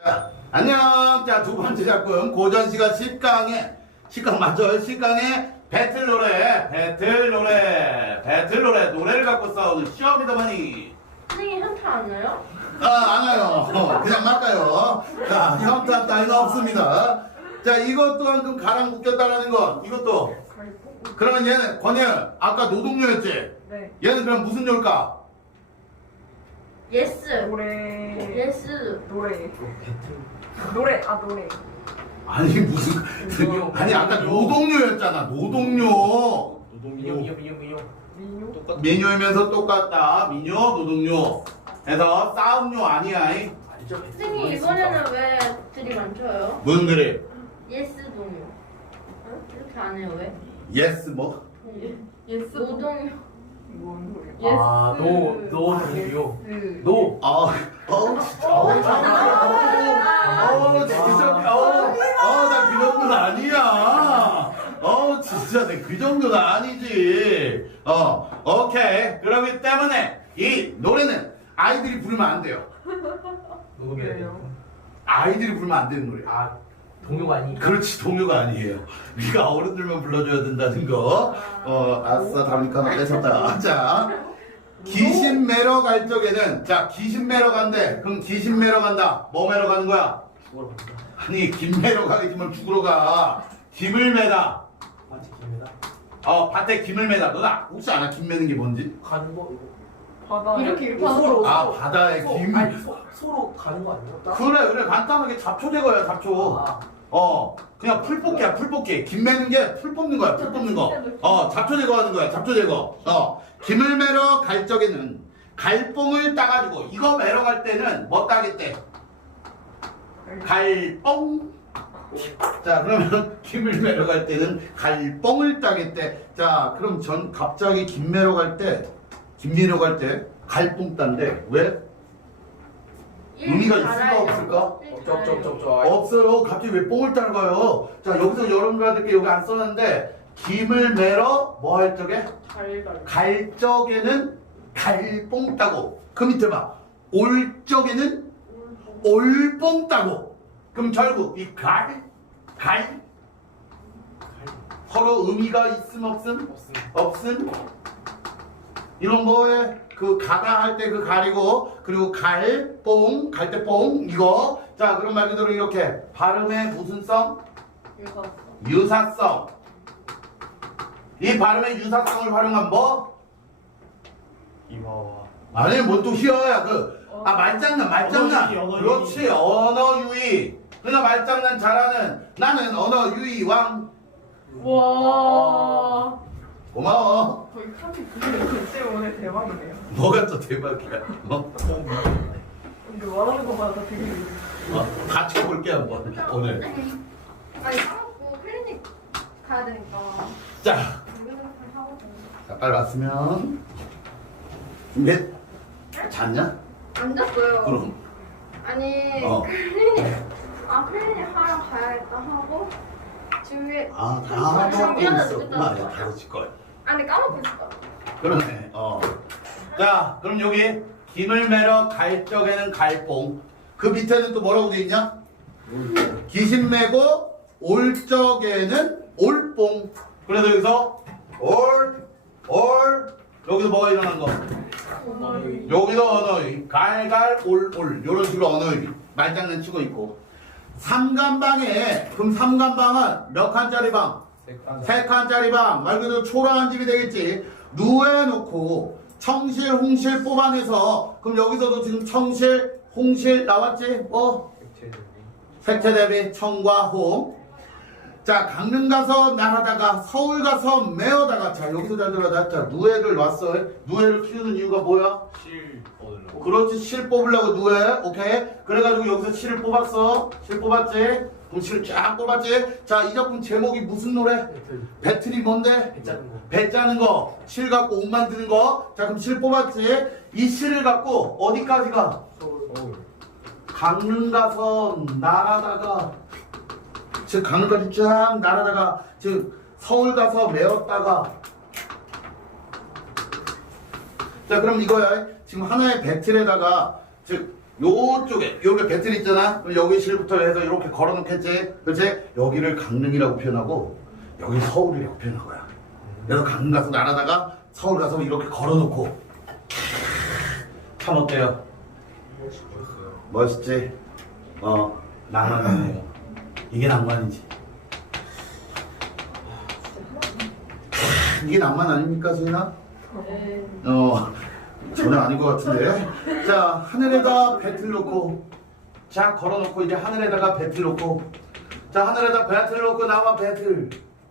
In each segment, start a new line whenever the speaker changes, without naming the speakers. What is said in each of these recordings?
자, 안녕. 자, 두 번째 작품 고전시가 10강의 맞죠? 10강의 배틀 노래 노래를 갖고 싸우는 시험이더만이.
선생님 현타 안 나요?
안 와요. 그냥 막가요. 자, 현타 따위는 없습니다. 자, 이것 또한 좀 가랑 묶였다라는 것. 이것도. 그러면 얘는 권혜연 아까 노동요였지?
네.
얘는 그럼 무슨 요일까?
예스.
노래.
예스.
노래. 노래. 아 노래.
아니 무슨 아니 아까 노동요였잖아. 노동요.
민요.
민요.
민요이면서 똑같다. 민요, 노동요. 해서 싸움요 아니야.
아니죠?
선생님 이번에는 왜 들이 많쳐요?
무슨 그래?
예스 동요. 어? 이렇게 안 해요 왜?
예스 뭐?
예스 노동요.
뭔 노래?
아, 노 동요.
그.
노.
진짜, 나 그 정도는 아니야. 진짜 내 그 정도는 아니지. 오케이. 그렇기 때문에 이 노래는 아이들이 부르면 안 돼요.
그래요.
아이들이 부르면 안 되는 노래.
아, 동요가 아니.
그렇지, 동요가 아니에요. 네가 어른들만 불러줘야 된다는 거. 아싸, 다니까 뺏었다. 자, 귀신 매러 갈 적에는, 자, 귀신 매러 간대. 그럼 귀신 매러 간다. 뭐 매러 가는 거야?
죽으러 갑니다.
아니, 김 매러 가겠지만 죽으러 가. 김을 매다.
마치 김이다.
밭에 김을 매다. 너나 혹시 알아? 김 매는 게 뭔지?
가는 거 이거.
바다.
이렇게
서로.
바다에 김.
아니, 서로 가는 거 아니야?
그래, 간단하게 잡초 제거야, 잡초.
아,
그냥 풀 뽑기야, 풀 뽑기. 김 매는 게 풀 뽑는 거야, 풀 뽑는 거. 잡초 제거하는 거야, 잡초 제거. 김을 매러 갈 적에는 갈뽕을 따가지고, 이거 매러 갈 때는 뭐 따겠대? 갈뽕. 자, 그러면 김을 매러 갈 때는 갈뽕을 따겠대. 자, 그럼 갑자기 김 매러 갈 때, 갈뽕 딴데, 왜? 의미가 있을까, 없을까? 없어요. 갑자기 왜 뽕을 따라가요? 자, 여기서 여러분들한테 여기 안 써놨는데 김을 매러 뭐 할 적에? 갈 적에는 갈뽕 따고. 그 밑에 봐. 올 적에는 올뽕 따고. 그럼 결국 이 갈 서로 의미가 있음 없음? 이런 거에 그 가다 할 때 그 갈이고, 그리고 갈뽕, 갈 때 뽕, 이거. 자, 그럼 말 그대로 이렇게 발음의 무슨 성? 유사성. 이 발음의 유사성을 활용한 뭐?
이화와.
아니, 뭐 또 희어야. 말장난.
언어
그렇지, 언어 유희. 그러니까 말장난 잘하는 나는 언어 유희 왕.
와.
고마워.
거의 39년 진짜 오늘 대박이네요.
뭐가 또 대박이야.
근데 말하는 것마다 다 되게.
같이 해볼게 한번 오늘.
아니 까먹고 클리닉 가야 되니까.
자, 빨리 왔으면 준비. 잤냐?
안 잤어요.
그럼.
아니 클리닉 하러 가야겠다 하고 준비.
다 하고 있었구나. 야, 다르지 걸.
아니 까먹고 있었다.
그러네. 자, 그럼 여기 김을 매러 갈 적에는 갈뽕. 그 밑에는 또 뭐라고 돼 있냐? 귀신 매고 올 적에는 올뽕. 그래서 여기서 올 여기서 뭐가 일어난 거? 여기도 언어유희. 갈갈 올 이런 식으로 언어유희. 말장난 치고 있고. 삼간방에 그럼 삼간방은 몇 칸짜리 방? 세 칸짜리 방. 말 그대로 초라한 집이 되겠지. 누에 놓고 청실, 홍실 뽑아내서 그럼 여기서도 지금 청실, 홍실 나왔지? 색채 대비 청과 홍. 자, 강릉 가서 날하다가 서울 가서 메어다가. 자, 여기서 잘 들어라. 자, 누에를 놨어. 누에를 키우는 이유가 뭐야?
실 얻으려고.
그렇지, 실 뽑으려고 누에. 오케이. 그래가지고 여기서 실을 뽑았어. 실 뽑았지? 그럼 실 쫙 뽑았지? 자, 이 작품 제목이 무슨 노래? 배틀이 뭔데?
배 짜는 거.
배 짜는 거. 실 갖고 옷 만드는 거. 자, 그럼 실 뽑았지? 이 실을 갖고 어디까지 가?
서울.
강릉 가서 날아다가, 즉 강릉까지 쫙 날아다가, 즉 서울 가서 메었다가. 자, 그럼 이거야. 지금 하나의 배틀에다가, 즉 요쪽에 여기 배틀 있잖아. 그럼 여기 실부터 해서 이렇게 걸어놓겠지. 그렇지? 여기를 강릉이라고 표현하고 여기 서울이라고 표현한 거야. 그래서 강릉 가서 날아다가 서울 가서 이렇게 걸어놓고 참 어때요? 멋있지? 낭만이네요. 이게 낭만이지. 이게 낭만 아닙니까, 수인아?
네.
전혀 아닌 것 같은데. 자, 하늘에다 배틀 놓고, 자, 걸어놓고, 이제 하늘에다가 배틀 놓고, 자, 하늘에다 배틀 놓고, 나와 배틀.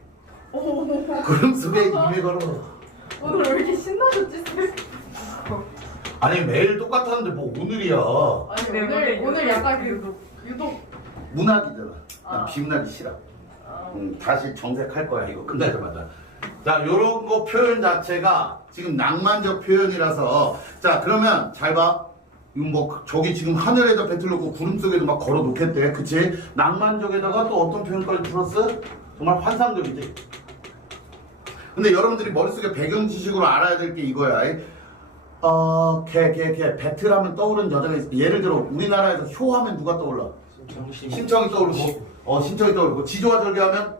구름 속에 임에 걸어.
오늘 왜 이렇게 신나셨지?
아니, 매일 똑같았는데 뭐 오늘이야.
아니 오늘 약간 유독
문학이잖아. 난
아.
비문학이 싫어.
아,
다시 정색할 거야, 이거 끝나자마자. 자, 요런 거 표현 자체가 지금 낭만적 표현이라서. 자, 그러면 잘 봐. 이거 뭐 저기 지금 하늘에다 배틀 놓고 구름 속에도 막 걸어 놓겠대. 그치? 낭만적에다가 또 어떤 표현까지 풀었어? 정말 환상적이지. 근데 여러분들이 머릿속에 배경 지식으로 알아야 될 게 이거야. 배틀하면 떠오르는 여자가 있어. 예를 들어 우리나라에서 효하면 누가 떠올라? 신청이 떠오르고, 신청이 떠오르고, 지조와 절개하면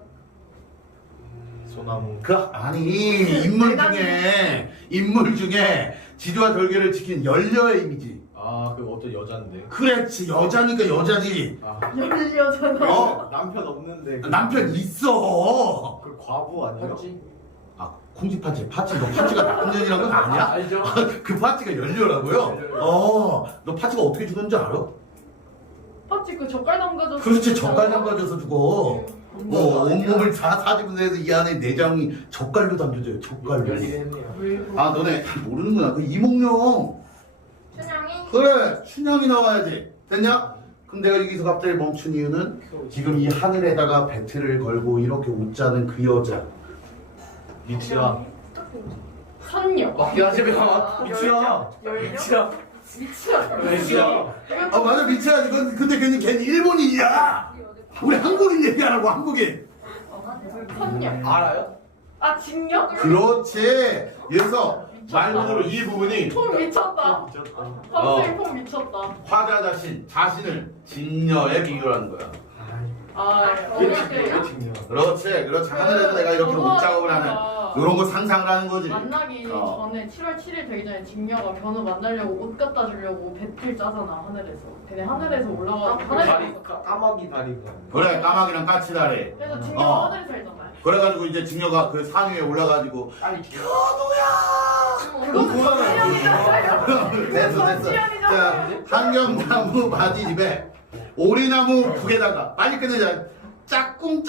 소나무.
아니 인물 중에 지조와 절개를 지킨 연려의 이미지.
아, 그 어떤 여잔데.
그렇지, 여자니까 여자지.
아,
열리잖아.
남편 없는데.
남편 있어.
그 과부 아니에요?
콩쥐파치. 너 파치가 나쁜 년이란 건 아니야?
알죠.
그 파치가 연려라고요? 너 파치가 어떻게 죽었는지 알아?
파치 그 젓갈 담가져서.
그렇지, 젓갈 담가져서 죽어. 온몸을 다 사지분해서 이 안에 내장이 젓갈로 담겨져요. 젓갈로.
열리겠네요.
너네 모르는구나. 그 이몽룡.
춘향이?
그래, 춘향이 나와야지. 됐냐? 그럼 내가 여기서 갑자기 멈춘 이유는 지금 이 하늘에다가 배틀을 걸고 이렇게 웃자는 그 여자.
미치야.
선녀.
하지 마. 미치야.
열려?
미치야.
미치야.
맞아, 미치야. 이건 근데 걔는 일본인이야. 우리 한국인 얘기하라고, 한국인.
선녀.
알아요?
아 직녀?
그렇지. 그래서 말 그대로 이 부분이
폼 미쳤다.
미쳤다.
선생님 폼 미쳤다.
화자 자신을 진녀에 비유하는 거야.
아
왜
어릴
칭녀?
때
왜 칭녀?
그렇지. 하늘에서 내가 이렇게 옷 작업을 하는 이런 거 상상을 하는 거지.
만나기 전에 7월 7일 되기 전에 직녀가 변우 만나려고 옷 갖다 주려고 배틀 짜잖아 하늘에서. 걔네 하늘에서 올라가 하늘에서.
까마귀 다리가.
그래, 까마귀랑 까치다리.
그래서 직녀가
어.
하늘에 살잖아요.
그래가지고 이제 직녀가 그 산 위에 올라가지고
아니,
됐어. 자, 한경나무 바지집에 오리나무 북에다가 빨리 끝내자. 짝꿍.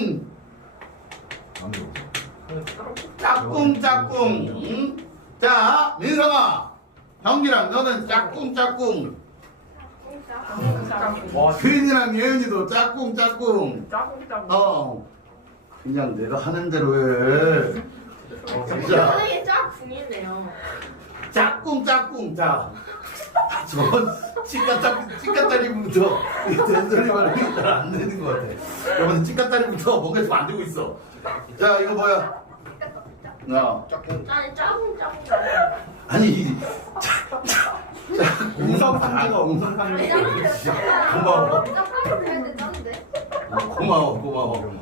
응? 자, 민성아, 형기랑 너는 짝꿍. 수인이랑 예은이도 짝꿍.
짜gung.
그냥 내가 하는 대로 해. 자,
하늘이 짝꿍이네요.
짝꿍. 자, 저건 찌까짜리부터 된소리만 하니까 잘안 되는 것 같아. 여러분, 찌까짜리부터 뭔가 좀 안 되고 있어. 자, 이거 뭐야?
아니 짝꿍.
아니,
음성상지가
아니 짝꿍이야.
고마워.
짝꿍을 해야 된다는데.
고마워.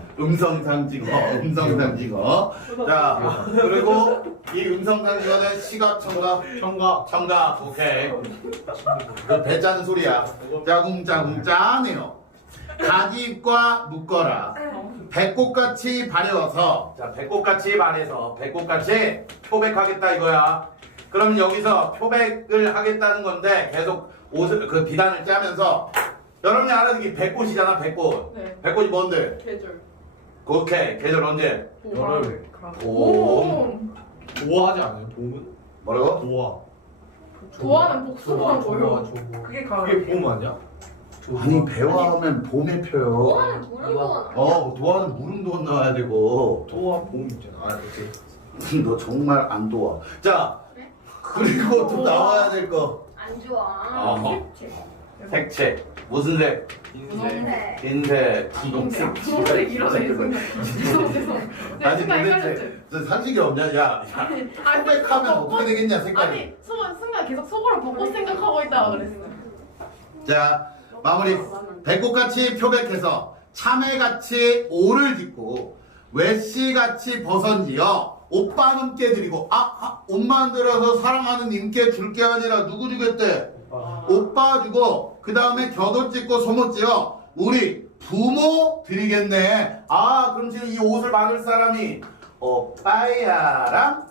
음성상징어. 자, 그리고 이 음성상징어는 시각, 청각. 오케이. 그 배 짜는 소리야. 짜gung 짜네요. 가지과 묶어라. 배꼽같이 바래워서. 자, 배꼽같이 바래서. 배꼽같이 표백하겠다 이거야. 그럼 여기서 표백을 하겠다는 건데 계속 옷을 그 비단을 짜면서 여러분이 알아듣기 배꽃이잖아, 배꽃.
네.
배꽃이 뭔데?
계절.
오케이. 계절 언제?
열흘.
봄.
도화하지 않아요? 봄은?
뭐라고?
도화.
도화는 복숭아고요.
그게 봄 아니야?
아니, 배화하면 봄에 펴요.
뭐하는 모르고.
도화는 무릉도원 나와야 되고.
도화 봄 있잖아. 아, 그치.
너 정말 안 도와. 자,
그래?
그리고 또 나와야 될 거.
안 좋아.
어허. 색채. 무슨 색?
분홍색.
흰색.
분홍색 이러네. 죄송.
아니,
순간
도대체
헷갈렸지.
너 산식이 없냐? 야,
아니,
팩하면 어떻게 되겠냐, 색깔이.
아니 순간 계속 속으로 벚꽃 생각하고 있다가 그랬어.
자, 마무리. 배꼽같이 표백해서 참외같이 오를 딛고 외씨같이 버선지어 오빠 눈께 드리고 옷 만들어서 사랑하는 님께 줄 게 아니라 누구 주겠대? 오빠 주고 그 다음에 곁옷 찢고 소못 지어 우리 부모 드리겠네. 그럼 지금 이 옷을 받을 사람이 오빠야랑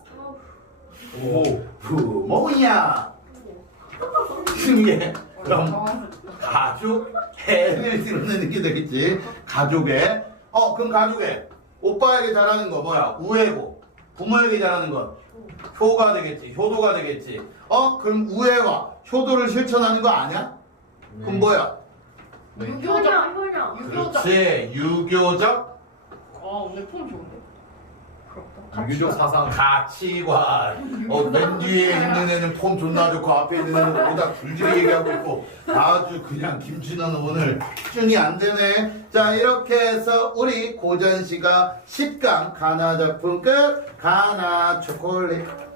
부모야. 이게 그럼 가족 해를 드러내는 게 되겠지. 가족의 그럼 가족의 오빠에게 잘하는 거 뭐야? 우애고 부모에게 잘하는 건 효가 되겠지. 효도가 되겠지. 그럼 우애와 효도를 실천하는 거 아니야? 그럼 뭐야?
유교적.
효령.
유교적.
그렇지. 유교적
오늘 폼 좋은데? 부럽다.
유교적 사상.
가치관. 맨 뒤에 있는 애는 폼 존나 좋고 앞에 있는 애는 오다 줄줄이 얘기하고 있고 아주 그냥 김치는 오늘 준이 안 되네. 자, 이렇게 해서 우리 고전 시가 10강 가나 작품 끝. 가나 초콜릿.